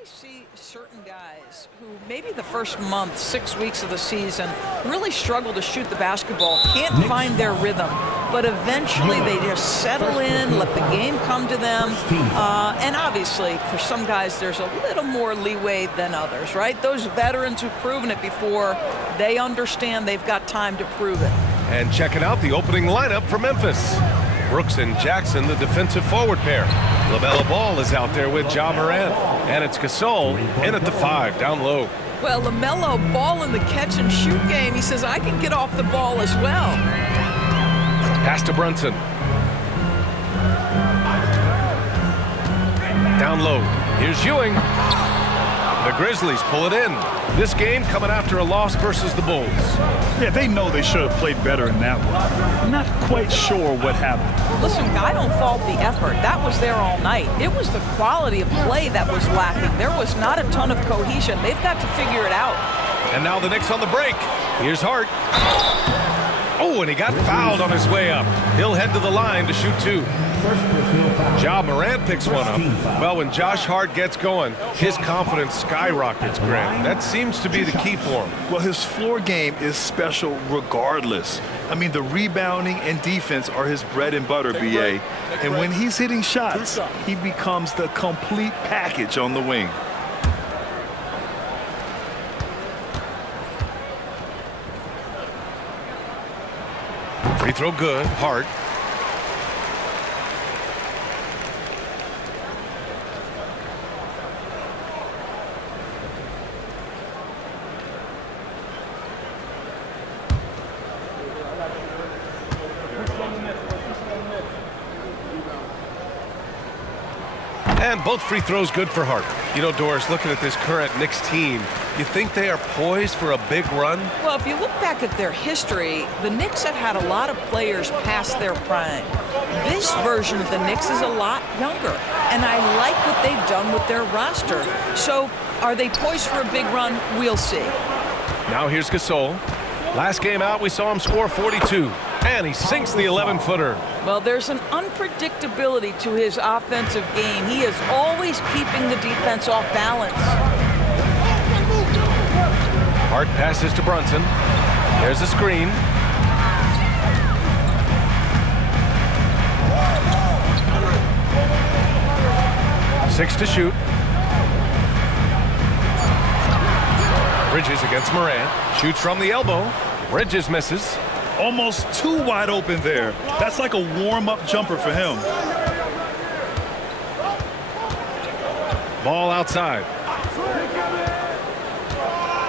always see certain guys who maybe the first month, 6 weeks of the season really struggle to shoot the basketball, can't find their rhythm, but eventually they just settle in, let the game come to them. And obviously, for some guys, there's a little more leeway than others, right? Those veterans who've proven it before, they understand they've got time to prove it. And checking out the opening lineup for Memphis. Brooks and Jackson, the defensive forward pair. LaMelo Ball is out there with Ja Morant. And it's Gasol in at the 5, down low. Well, LaMelo Ball in the catch-and-shoot game. He says, I can get off the ball as well. Pass to Brunson. Down low. Here's Ewing. The Grizzlies pull it in. This game coming after a loss versus the Bulls. Yeah, they know they should have played better in that one. I'm not quite sure what happened. Listen, I don't fault the effort. That was there all night. It was the quality of play that was lacking. There was not a ton of cohesion. They've got to figure it out. And now the Knicks on the break. Here's Hart. Oh, and he got fouled on his way up. He'll head to the line to shoot 2. Ja Morant picks one up. Well, when Josh Hart gets going, his confidence skyrockets, Grant. That seems to be the key for him. Well, his floor game is special regardless. I mean, the rebounding and defense are his bread and butter, B.A. And when he's hitting shots, he becomes the complete package on the wing. Free throw good. Hart. And both free throws good for Hart. You know, Doris, looking at this current Knicks team, you think they are poised for a big run? Well, if you look back at their history, the Knicks have had a lot of players past their prime. This version of the Knicks is a lot younger, and I like what they've done with their roster. So, are they poised for a big run? We'll see. Now here's Gasol. Last game out, we saw him score 42. And he sinks the 11-footer. Well, there's an unpredictability to his offensive game. He is always keeping the defense off balance. Hart passes to Brunson. There's a screen. Six to shoot. Bridges against Morant. Shoots from the elbow. Bridges misses. Almost too wide open there. That's like a warm-up jumper for him. Ball outside.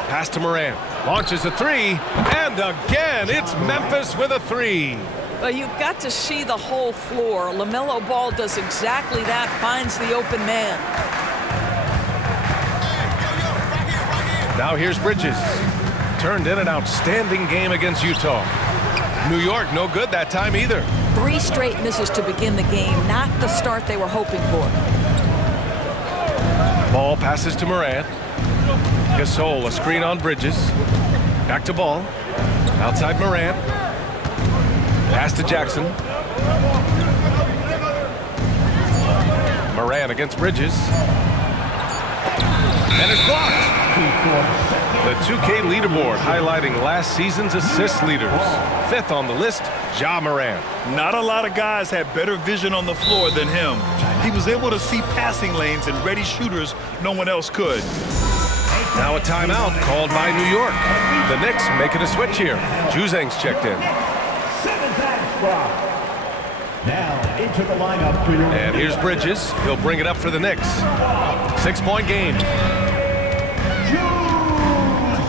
Pass to Morant. Launches a 3. And again, it's Memphis with a 3. Well, you've got to see the whole floor. LaMelo Ball does exactly that, finds the open man. Now here's Bridges. Turned in an outstanding game against Utah. New York, no good that time either. 3 straight misses to begin the game, not the start they were hoping for. Ball passes to Morant. Gasol, a screen on Bridges. Back to Ball. Outside Morant. Pass to Jackson. Morant against Bridges. And it's blocked. The 2K leaderboard highlighting last season's assist leaders. 5th on the list, Ja Morant. Not a lot of guys had better vision on the floor than him. He was able to see passing lanes and ready shooters no one else could. Now a timeout called by New York. The Knicks making a switch here. Juzang's checked in. Now into the lineup for your And here's Bridges. He'll bring it up for the Knicks. 6-point game.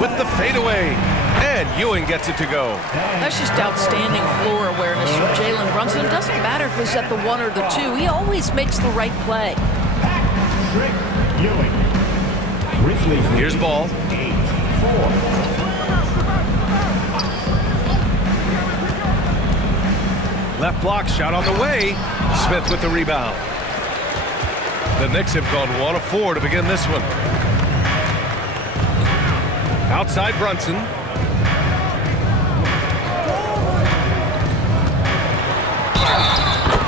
With the fadeaway. And Ewing gets it to go. That's just outstanding floor awareness from Jalen Brunson. It doesn't matter if he's at the 1 or the 2. He always makes the right play. Here's Ball. 8-4. Left block shot on the way. Smith with the rebound. The Knicks have gone 1 of 4 to begin this one. Outside Brunson.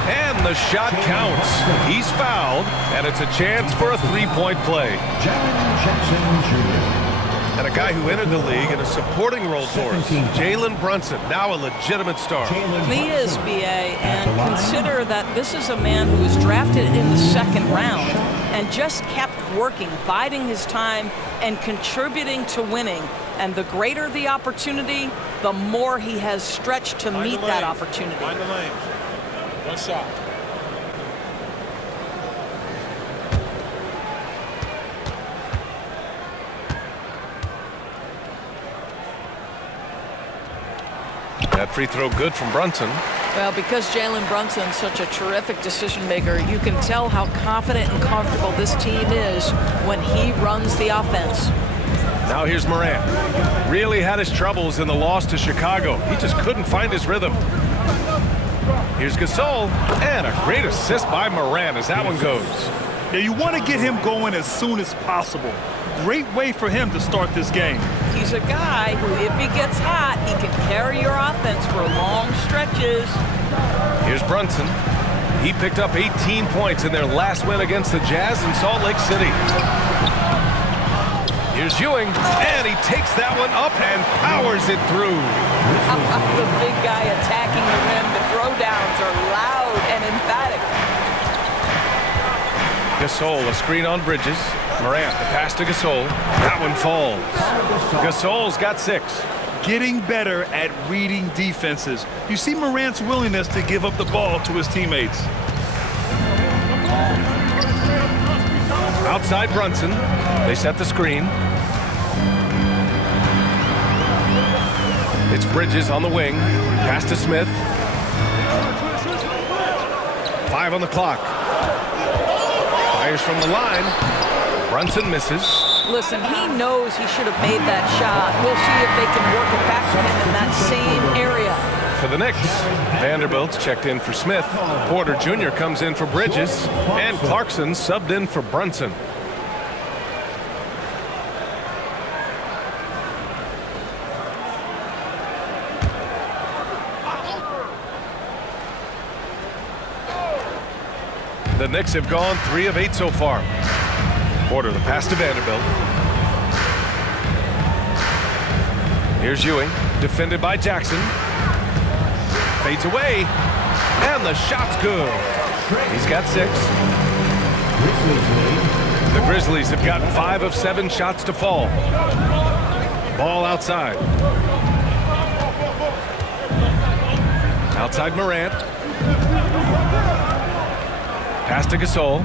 And And the shot counts. He's fouled, and it's a chance for a three-point play. Jalen Jackson Jr. And a guy who entered the league in a supporting role for us, Jalen Brunson, now a legitimate star. He is, B.A., and consider that this is a man who was drafted in the second round and just kept working, biding his time, and contributing to winning. And the greater the opportunity, the more he has stretched to meet that opportunity. Find the lane. One shot. That free throw good from Brunson. Well, because Jalen Brunson's such a terrific decision maker, you can tell how confident and comfortable this team is when he runs the offense. Now here's Morant. Really had his troubles in the loss to Chicago. He just couldn't find his rhythm. Here's Gasol, and a great assist by Morant as that one goes. Now you want to get him going as soon as possible. Great way for him to start this game. He's a guy who, if he gets hot, he can carry your offense for long stretches. Here's Brunson. He picked up 18 points in their last win against the Jazz in Salt Lake City. Here's Ewing, and he takes that one up and powers it through. The big guy attacking the rim. The throwdowns are loud and emphatic. Gasol, a screen on Bridges. Morant, the pass to Gasol. That one falls. Gasol's got 6. Getting better at reading defenses. You see Morant's willingness to give up the ball to his teammates. Outside Brunson. They set the screen. It's Bridges on the wing. Pass to Smith. 5 on the clock. Fires from the line. Brunson misses. Listen, he knows he should have made that shot. We'll see if they can work it back to him in that same area. For the Knicks, Vanderbilt's checked in for Smith. Porter Jr. comes in for Bridges. And Clarkson subbed in for Brunson. The Knicks have gone 3 of 8 so far. Porter, the pass to Vanderbilt. Here's Ewing, defended by Jackson. Fades away, and the shot's good. He's got 6. The Grizzlies have gotten 5 of 7 shots to fall. Ball outside. Outside Morant. Pass to Gasol.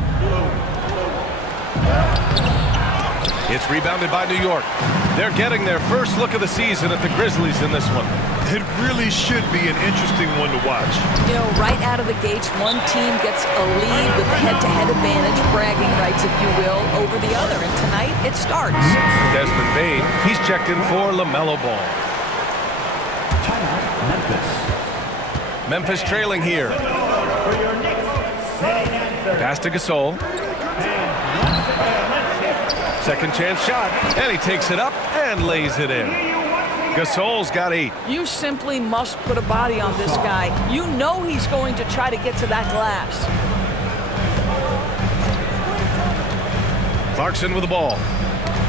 It's rebounded by New York. They're getting their first look of the season at the Grizzlies in this one. It really should be an interesting one to watch. You know, right out of the gates, one team gets a lead with head-to-head advantage, bragging rights, if you will, over the other. And tonight, it starts. Desmond Bane, he's checked in for LaMelo Ball. Timeout, Memphis. Memphis trailing here. Pass to Gasol. Second chance shot, and he takes it up and lays it in. Gasol's got 8. You simply must put a body on this guy. You know he's going to try to get to that glass. Clarkson with the ball.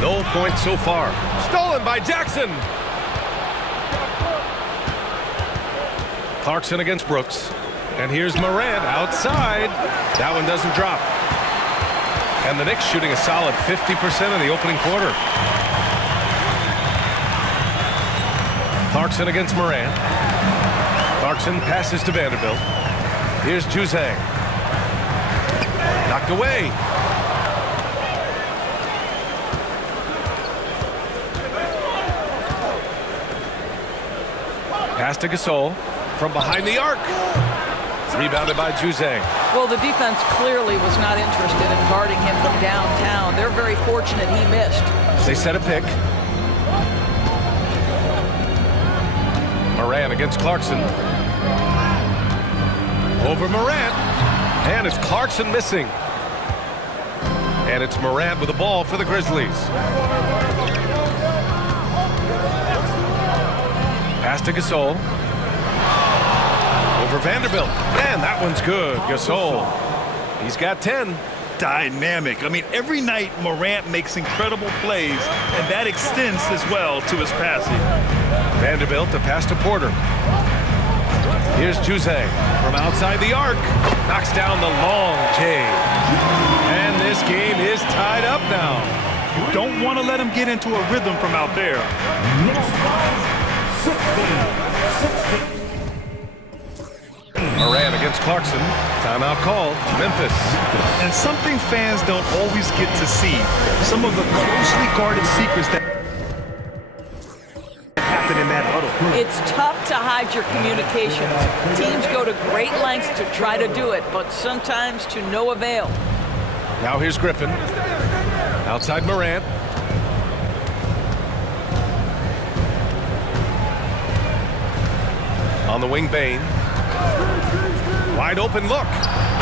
No points so far. Stolen by Jackson. Clarkson against Brooks. And here's Morant outside. That one doesn't drop. And the Knicks shooting a solid 50% in the opening quarter. Clarkson against Morant. Clarkson passes to Vanderbilt. Here's Juzang. Knocked away. Pass to Gasol from behind the arc. Rebounded by Juzang. Well, the defense clearly was not interested in guarding him from downtown. They're very fortunate he missed. They set a pick. Morant against Clarkson. Over Morant. And it's Clarkson missing. And it's Morant with the ball for the Grizzlies. Pass to Gasol. Over Vanderbilt. And that one's good. Gasol. He's got 10. Dynamic. I mean, every night Morant makes incredible plays, and that extends as well to his passing. Vanderbilt to pass to Porter. Here's Juzang from outside the arc. Knocks down the long J. And this game is tied up now. You don't want to let him get into a rhythm from out there. Morant against Clarkson. Timeout called. Memphis. And something fans don't always get to see. Some of the closely guarded secrets that happen in that huddle. It's tough to hide your communications. Teams go to great lengths to try to do it, but sometimes to no avail. Now here's Griffin. Outside Morant. On the wing, Bane. Wide open look.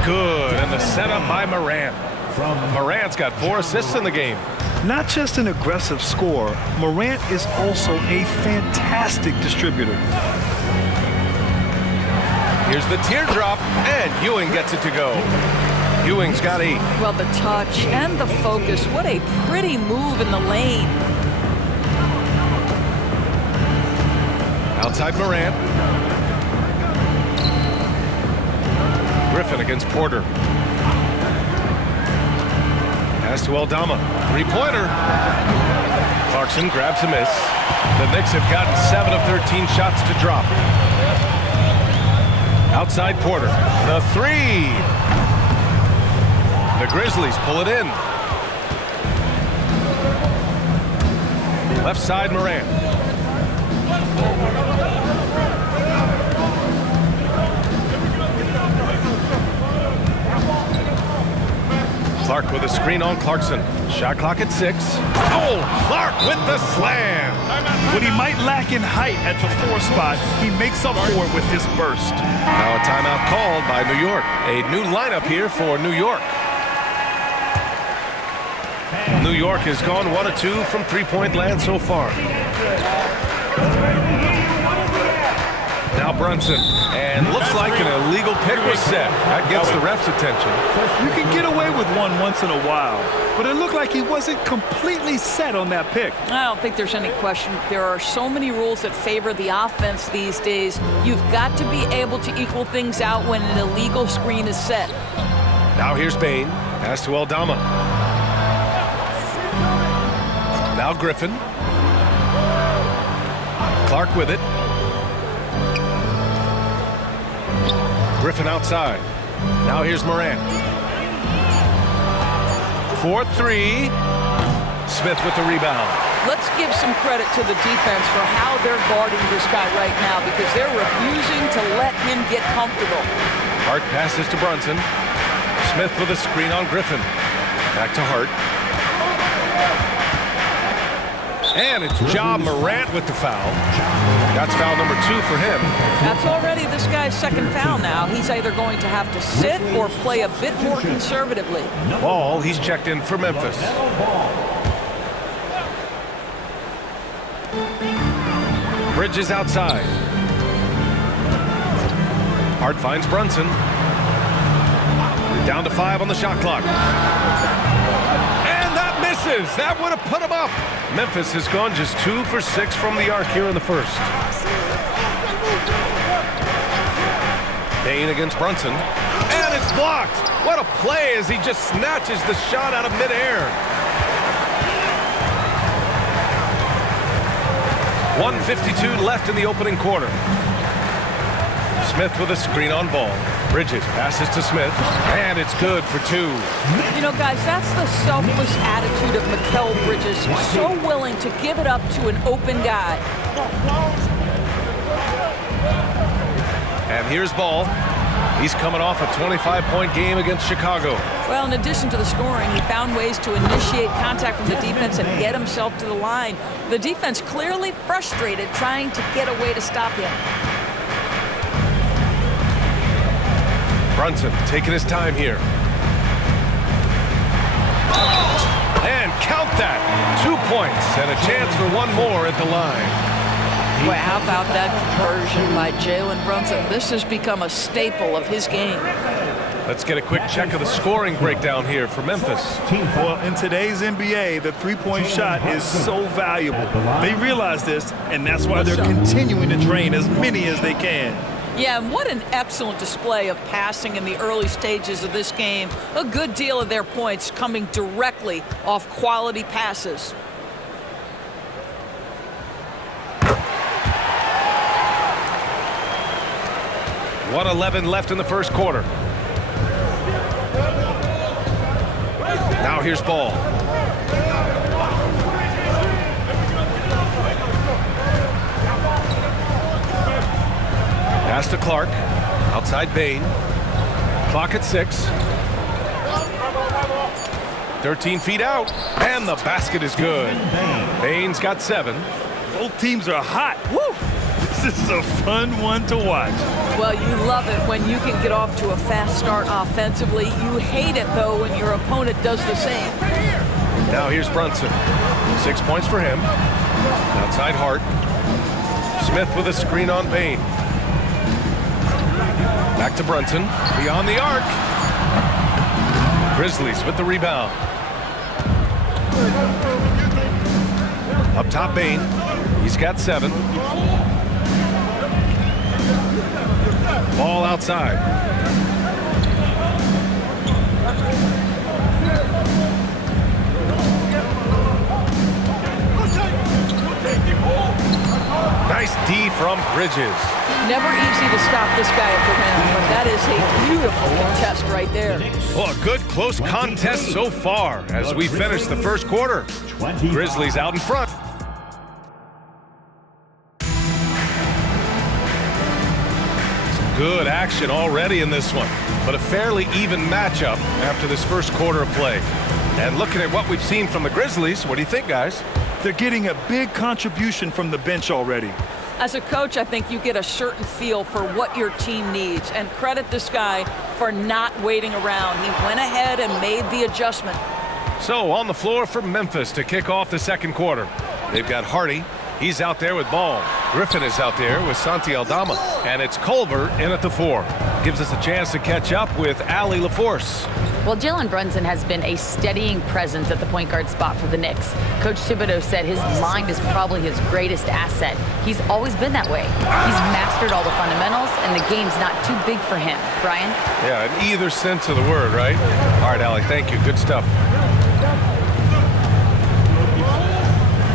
Good. And the setup by Morant. Morant's got 4 assists in the game. Not just an aggressive scorer, Morant is also a fantastic distributor. Here's the teardrop, and Ewing gets it to go. Ewing's got 8. Well, the touch and the focus, what a pretty move in the lane. Outside Morant. Griffin against Porter. Pass to Aldama. 3-pointer. Clarkson grabs a miss. The Knicks have gotten 7 of 13 shots to drop. Outside Porter. The 3. The Grizzlies pull it in. Left side Morant. Clark with a screen on Clarkson. Shot clock at 6. Oh, Clark with the slam. What he might lack in height at the 4 spot, he makes up for it with his burst. Now a timeout called by New York. A new lineup here for New York. New York has gone 1 of 2 from three-point land so far. Now Brunson. And looks like an illegal pick was set. That gets the ref's attention. You can get away with one once in a while, but it looked like he wasn't completely set on that pick. I don't think there's any question. There are so many rules that favor the offense these days. You've got to be able to equal things out when an illegal screen is set. Now here's Bane. Pass to Aldama. Now Griffin. Clark with it. Griffin outside. Now here's Morant. 4-3. Smith with the rebound. Let's give some credit to the defense for how they're guarding this guy right now because they're refusing to let him get comfortable. Hart passes to Brunson. Smith with a screen on Griffin. Back to Hart. And it's Ja Morant with the foul. That's foul number 2 for him. That's already this guy's second foul now. He's either going to have to sit or play a bit more conservatively. Ball, he's checked in for Memphis. Bridges outside. Hart finds Brunson. Down to 5 on the shot clock. And that misses. That would have put him up. Memphis has gone just 2 for 6 from the arc here in the first. Bane against Brunson. And it's blocked. What a play as he just snatches the shot out of midair. 1:52 left in the opening quarter. Smith with a screen on Ball. Bridges passes to Smith, and it's good for 2. You know, guys, that's the selfless attitude of Mikal Bridges. So willing to give it up to an open guy. And here's Ball. He's coming off a 25-point game against Chicago. Well, in addition to the scoring, he found ways to initiate contact from the defense and get himself to the line. The defense clearly frustrated trying to get a way to stop him. Brunson taking his time here. And count that. 2 points and a chance for one more at the line. Boy, how about that conversion by Jalen Brunson? This has become a staple of his game. Let's get a quick check of the scoring breakdown here for Memphis. Well, in today's NBA, the three-point shot is so valuable. They realize this, and that's why they're continuing to drain as many as they can. Yeah, and what an excellent display of passing in the early stages of this game. A good deal of their points coming directly off quality passes. .111 left in the first quarter. Now here's Ball. Pass to Clark. Outside Bane. Clock at 6. 13 feet out. And the basket is good. Bane's got 7. Both teams are hot. Woo! This is a fun one to watch. Well, you love it when you can get off to a fast start offensively. You hate it, though, when your opponent does the same. Now here's Brunson. 6 points for him. Outside Hart. Smith with a screen on Bane. Back to Brunson. Beyond the arc. Grizzlies with the rebound. Up top Bane. He's got 7. Ball outside. Nice D from Bridges. Never easy to stop this guy at the rim, but that is a beautiful contest right there. Well, a good close contest so far as we finish the first quarter. Grizzlies out in front. Good action already in this one, but a fairly even matchup after this first quarter of play. And looking at what we've seen from the Grizzlies, what do you think, guys? They're getting a big contribution from the bench already. As a coach, I think you get a certain feel for what your team needs, and credit this guy for not waiting around. He went ahead and made the adjustment. So on the floor for Memphis to kick off the second quarter. They've got Hardy. He's out there with Ball. Griffin is out there with Santi Aldama. And it's Culver in at the 4. Gives us a chance to catch up with Allie LaForce. Well, Jalen Brunson has been a steadying presence at the point guard spot for the Knicks. Coach Thibodeau said his mind is probably his greatest asset. He's always been that way. He's mastered all the fundamentals, and the game's not too big for him. Brian? Yeah, in either sense of the word, right? All right, Allie, thank you. Good stuff.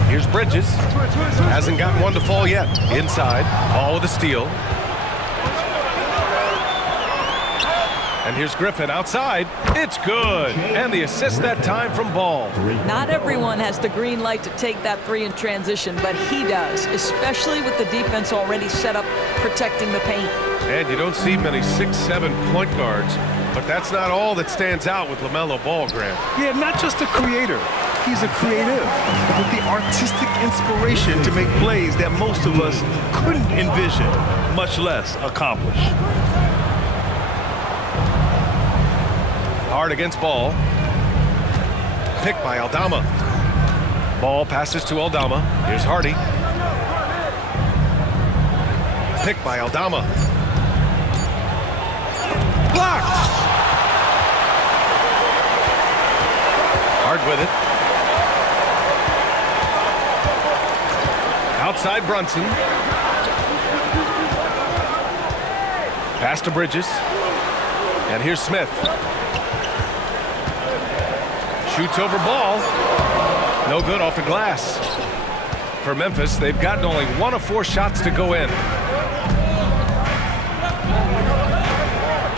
Here's Bridges. Hasn't gotten one to fall yet. Inside. Ball with a steal. And here's Griffin outside. It's good. And the assist that time from Ball. Not everyone has the green light to take that 3 in transition, but he does, especially with the defense already set up protecting the paint. And you don't see many 6'7" point guards, but that's not all that stands out with LaMelo Ball, Grant. Yeah, not just a creator. He's a creative with the artistic inspiration to make plays that most of us couldn't envision, much less accomplish. Hard against Ball. Picked by Aldama. Ball passes to Aldama. Here's Hardy. Picked by Aldama. Blocked! Hard with it. Outside Brunson. Pass to Bridges. And here's Smith. Shoots over Ball. No good off the glass. For Memphis, they've gotten only 1 of 4 shots to go in.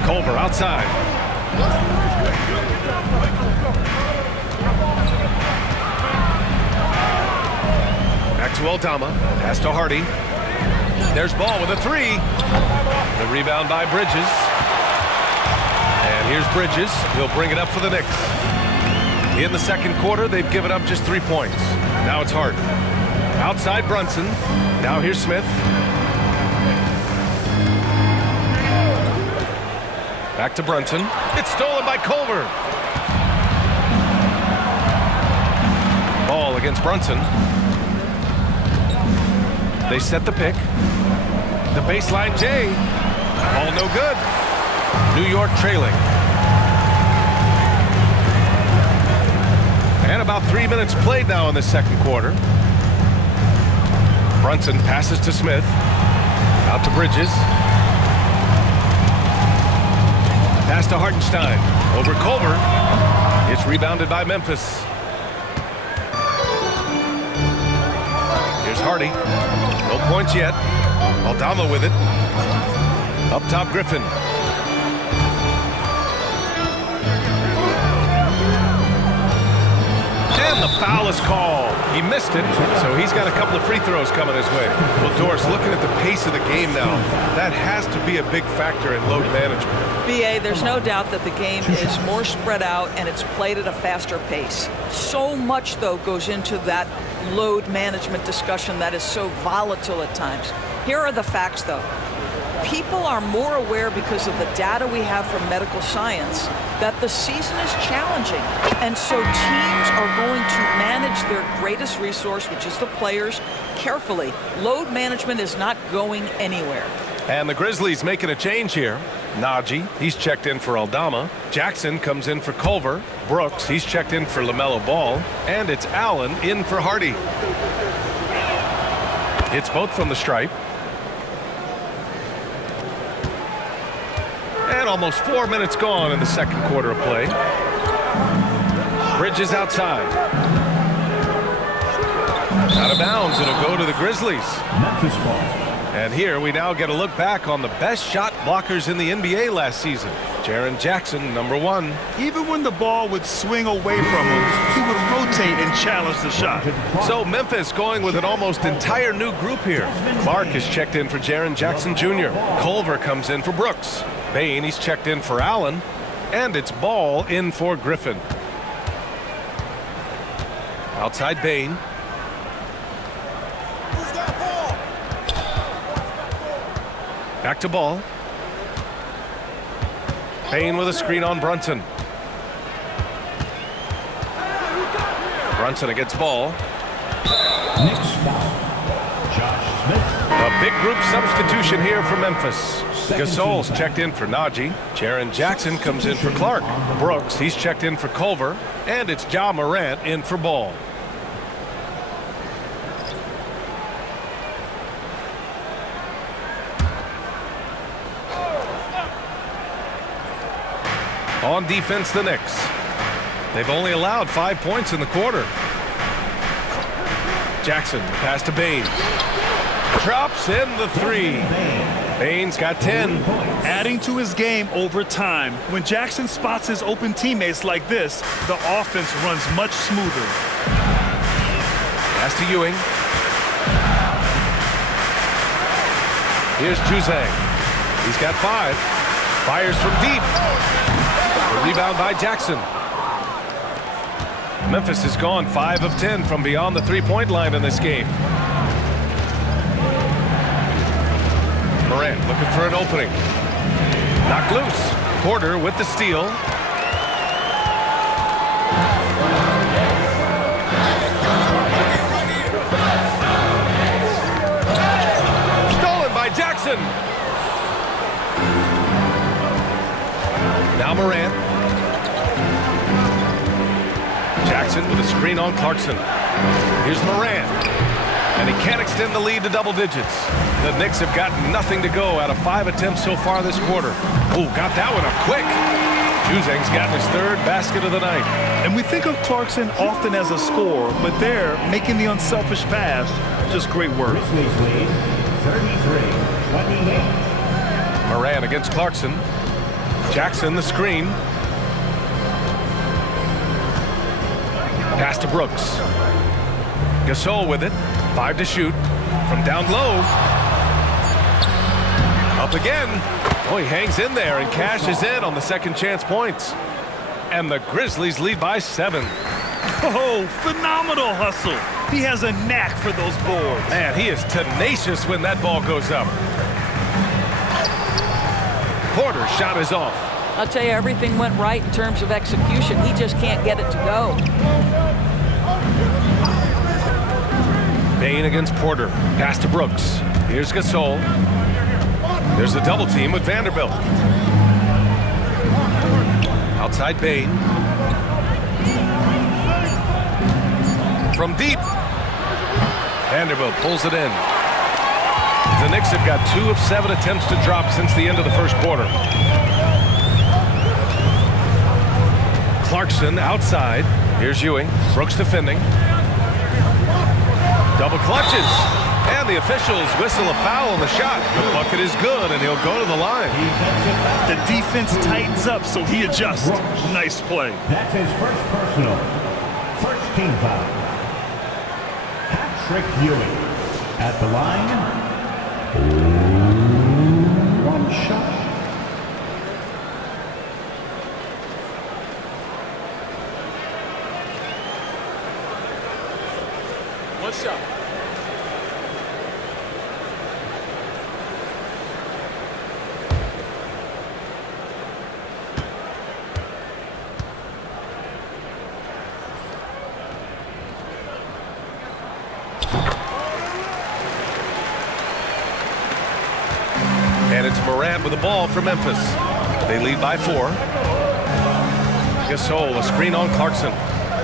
Culver outside. Back to Aldama. Pass to Hardy. There's Ball with a 3. The rebound by Bridges. And here's Bridges. He'll bring it up for the Knicks. In the second quarter, they've given up just 3 points. Now it's Hart. Outside Brunson. Now here's Smith. Back to Brunson. It's stolen by Culver. Ball against Brunson. They set the pick. The baseline J. All no good. New York trailing. And about 3 minutes played now in the second quarter. Brunson passes to Smith. Out to Bridges. Pass to Hartenstein. Over Culver. It's rebounded by Memphis. Here's Hardy. No points yet. Aldama with it. Up top, Griffin. And the foul is called. He missed it, so he's got a couple of free throws coming his way. Well, Doris, looking at the pace of the game now, that has to be a big factor in load management. BA, there's no doubt that the game is more spread out and it's played at a faster pace. So much, though, goes into that load management discussion that is so volatile at times. Here are the facts, though. People are more aware because of the data we have from medical science that the season is challenging. And so teams are going to manage their greatest resource, which is the players, carefully. Load management is not going anywhere. And the Grizzlies making a change here. Najee, he's checked in for Aldama. Jackson comes in for Culver. Brooks, he's checked in for LaMelo Ball. And it's Allen in for Hardy. It's both from the stripe. And almost 4 minutes gone in the second quarter of play. Bridges outside. Out of bounds, it'll go to the Grizzlies. Memphis ball. And here we now get a look back on the best shot blockers in the NBA last season. Jaren Jackson, #1. Even when the ball would swing away from him, he would rotate and challenge the shot. So Memphis going with an almost entire new group here. Clark is checked in for Jaren Jackson Jr. Culver comes in for Brooks. Bain, he's checked in for Allen. And it's Ball in for Griffin. Outside Bain. Back to Ball. Bain with a screen on Brunson. Brunson against Ball. Knicks foul. Josh Smith. A big group substitution here for Memphis. Gasol's checked in for Najee. Jaren Jackson comes in for Clark. Brooks, he's checked in for Culver. And it's Ja Morant in for Ball. On defense, the Knicks. They've only allowed 5 points in the quarter. Jackson, pass to Bain. Drops in the 3. Bain's got 10. Adding to his game over time. When Jackson spots his open teammates like this, the offense runs much smoother. Pass to Ewing. Here's Juzang. He's got 5. Fires from deep. The rebound by Jackson. Memphis has gone 5 of 10 from beyond the three-point line in this game. Morant looking for an opening. Knocked loose. Porter with the steal. Stolen by Jackson. Now Morant. Jackson with a screen on Clarkson. Here's Morant. And he can't extend the lead to double digits. The Knicks have got nothing to go out of 5 attempts so far this quarter. Oh, got that one up quick. Juzang's gotten his 3rd basket of the night. And we think of Clarkson often as a scorer, but there, making the unselfish pass, just great work. Grizzlies lead 33-28. Morant against Clarkson. Jackson the screen. Pass to Brooks. Gasol with it. 5 to shoot. From down low. Up again. Oh, he hangs in there and cashes in on the second chance points. And the Grizzlies lead by 7. Oh, phenomenal hustle. He has a knack for those boards. Man, he is tenacious when that ball goes up. Porter's shot is off. I'll tell you, everything went right in terms of execution. He just can't get it to go. Bain against Porter. Pass to Brooks. Here's Gasol. There's a double team with Vanderbilt. Outside Bain. From deep. Vanderbilt pulls it in. The Knicks have got 2 of 7 attempts to drop since the end of the first quarter. Clarkson outside. Here's Ewing. Brooks defending. Double clutches. And the officials whistle a foul on the shot. The bucket is good, and he'll go to the line. The defense tightens up, so he adjusts. Nice play. That's his first personal. First team foul. Patrick Ewing at the line. One shot. One shot. And it's Morant with the ball for Memphis. They lead by 4. Gasol, a screen on Clarkson.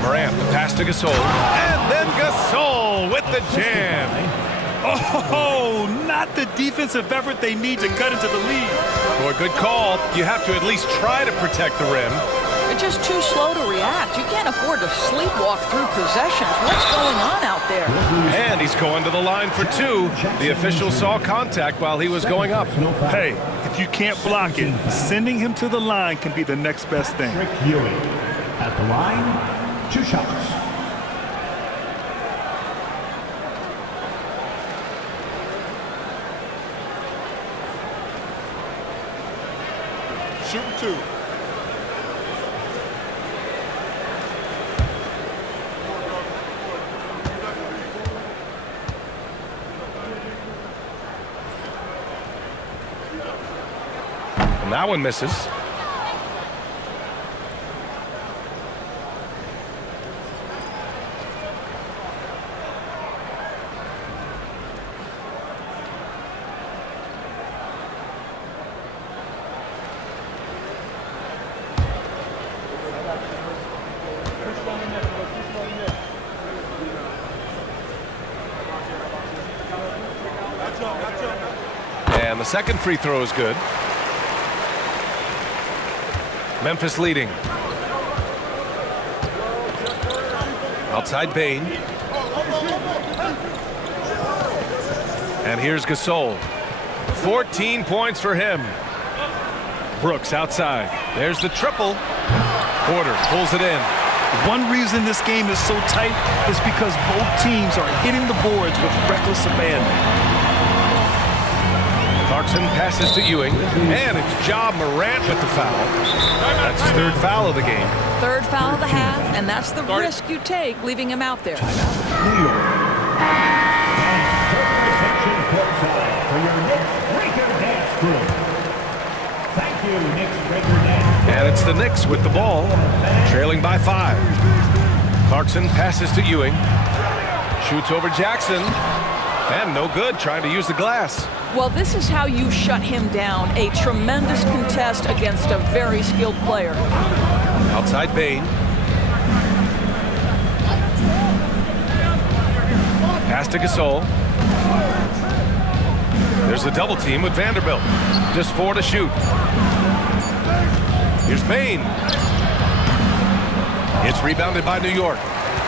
Morant, pass to Gasol. And then Gasol with the jam. Oh, not the defensive effort they need to cut into the lead. Boy, good call. You have to at least try to protect the rim. They're just too slow to react. You can't afford to sleepwalk through possessions. What's going on out there? And he's going to the line for 2. The official saw contact while he was going up. Hey, if you can't block it, sending him to the line can be the next best thing. Patrick Ewing at the line. 2 shots. Shooting 2. And that one misses. And the second free throw is good. Memphis leading. Outside Bain. And here's Gasol. 14 points for him. Brooks outside. There's the triple. Porter pulls it in. One reason this game is so tight is because both teams are hitting the boards with reckless abandon. Clarkson passes to Ewing, and it's Ja Morant with the foul. That's his 3rd foul of the game. 3rd foul of the half, and that's the risk you take leaving him out there. New York. And attention courtside for your Knicks Breaker Dance Group. Thank you, Knicks Breaker Dance Group. And it's the Knicks with the ball, trailing by 5. Clarkson passes to Ewing. Shoots over Jackson. And no good, trying to use the glass. Well, this is how you shut him down. A tremendous contest against a very skilled player. Outside Bain. Pass to Gasol. There's a double team with Vanderbilt. Just 4 to shoot. Here's Bain. It's rebounded by New York.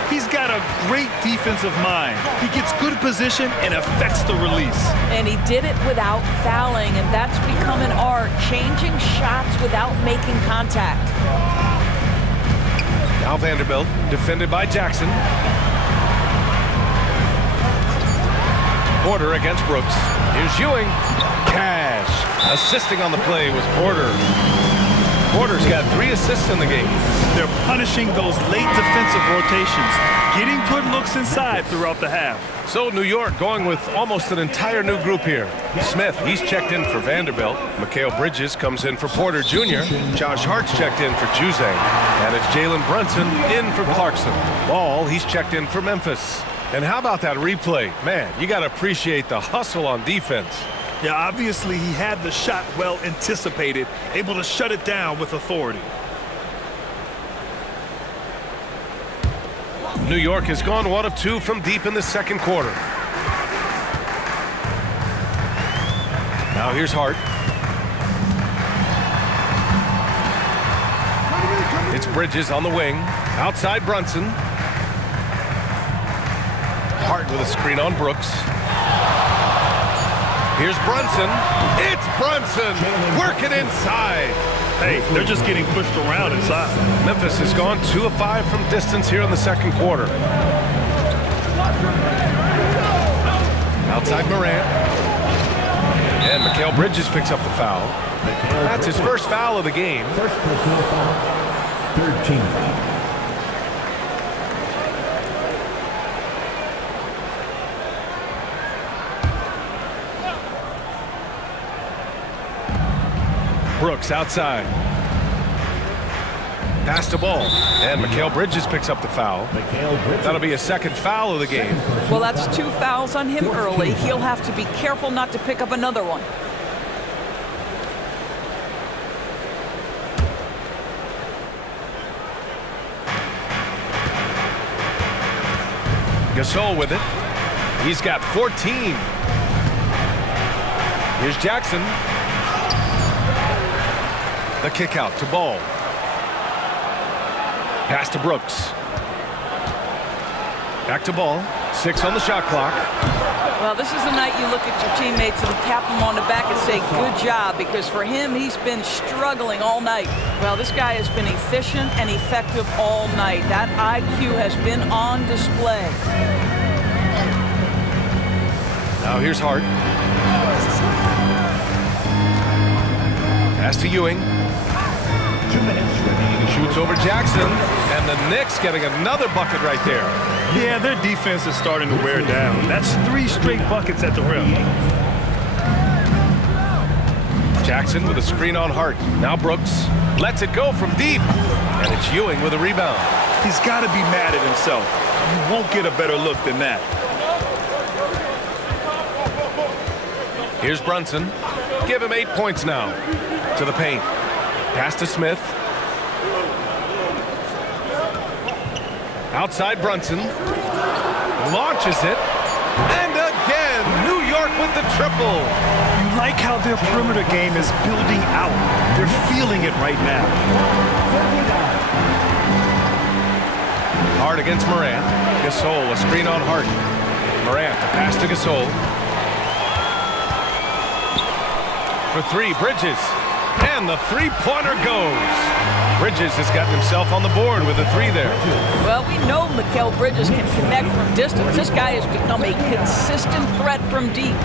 He's got a great defensive mind. He gets good position and affects the release. And he did it without fouling, and that's become an art, changing shots without making contact. Now Vanderbilt, defended by Jackson. Porter against Brooks. Here's Ewing. Cash. Assisting on the play was Porter. Porter's got 3 assists in the game. They're punishing those late defensive rotations, getting good looks inside throughout the half. So New York going with almost an entire new group here. Smith, he's checked in for Vanderbilt. Mikal Bridges comes in for Porter Jr. Josh Hart's checked in for Juzang. And it's Jalen Brunson in for Clarkson. Ball, he's checked in for Memphis. And how about that replay? Man, you got to appreciate the hustle on defense. Yeah, obviously he had the shot well anticipated, able to shut it down with authority. New York has gone 1 of 2 from deep in the second quarter. Now here's Hart. It's Bridges on the wing. Outside Brunson. Hart with a screen on Brooks. Here's Brunson. It's Brunson working inside. Hey, they're just getting pushed around inside. Memphis has gone 2 of 5 from distance here in the second quarter. Outside Morant. And Mikal Bridges picks up the foul. That's his first foul of the game. First personal foul. Third team foul. Brooks outside. Pass the ball. And Mikal Bridges picks up the foul. That'll be a second foul of the game. Well, that's 2 fouls on him early. He'll have to be careful not to pick up another one. Gasol with it. He's got 14. Here's Jackson. The kick out to Ball. Pass to Brooks. Back to Ball. 6 on the shot clock. Well, this is the night you look at your teammates and tap them on the back and say, good job, because for him, he's been struggling all night. Well, this guy has been efficient and effective all night. That IQ has been on display. Now here's Hart. Pass to Ewing. 2 minutes remaining. Shoots over Jackson. And the Knicks getting another bucket right there. Yeah, their defense is starting to wear down. That's 3 straight buckets at the rim. Jackson with a screen on Hart. Now Brooks lets it go from deep. And it's Ewing with a rebound. He's got to be mad at himself. You won't get a better look than that. Here's Brunson. Give him 8 points now. To the paint. Pass to Smith. Outside Brunson. Launches it. And again, New York with the triple. You like how their perimeter game is building out. They're feeling it right now. Hart against Morant. Gasol, a screen on Hart. Morant, the pass to Gasol. For 3, Bridges. And the three-pointer goes. Bridges has gotten himself on the board with a 3 there. Well, we know Mikal Bridges can connect from distance. This guy has become a consistent threat from deep.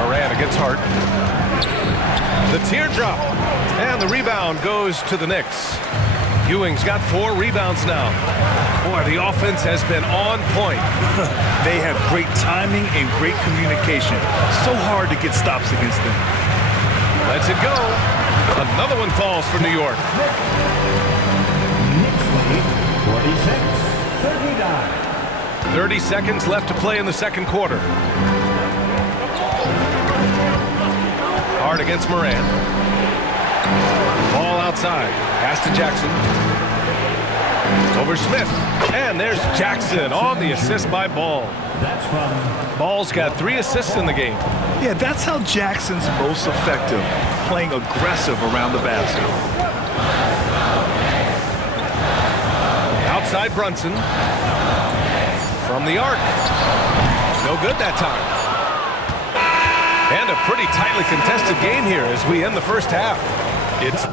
Morant against Hart. The teardrop. And the rebound goes to the Knicks. Ewing's got 4 rebounds now. Boy, the offense has been on point. They have great timing and great communication. So hard to get stops against them. Lets it go. Another one falls for New York. Knicks lead 46-39. 30 seconds left to play in the second quarter. Hart against Morant. Ball outside. Pass to Jackson. Over Smith. And there's Jackson on the assist by Ball. That's from Ball's got 3 assists in the game. Yeah, that's how Jackson's most effective, playing aggressive around the basket. Outside Brunson. From the arc. No good that time. And a pretty tightly contested game here as we end the first half. It's